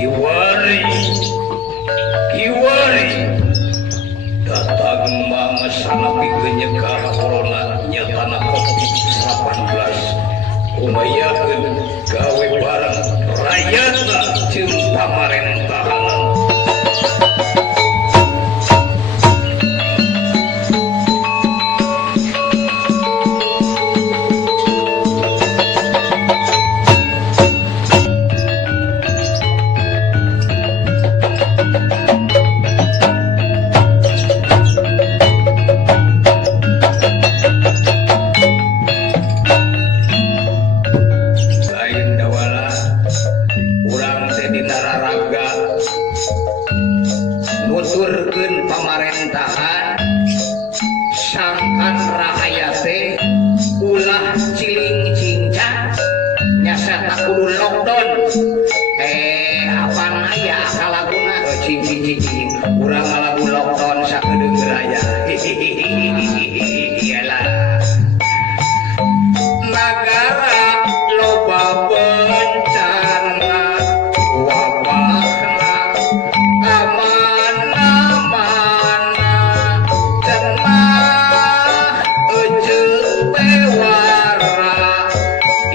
Kiwari, Kiwari, datang mangasana pigenyekah corona nyatana COVID-19. Umayakeun gawe bareng rakyatna jeung pamarentahan. Nuturkeun pamarentahan sangkan rahayate ulah ciling cincang nyasa tak kudu lockdown apaan aya kalaguna cing urang lagu lockdown sakedeung raya iyalah negara loba bencana wabahna aman-aman cenah ejeu bewara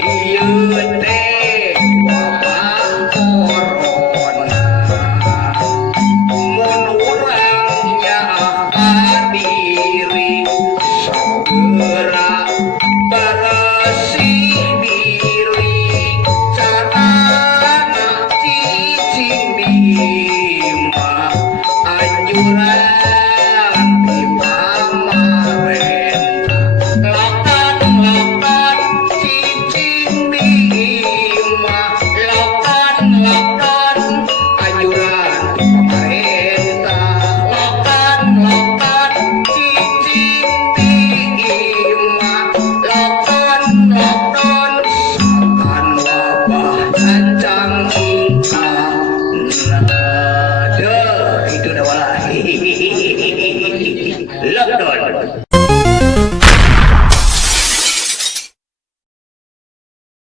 ieu teh wabah corona mun urang nyaah diri segera bersih diri carana cicing dimah anjuran di pamarentah lakukan cicing dimah lakukan anjuran di pamarentah lakukan cicing dimah lakukan sakan wabah cancang ingkang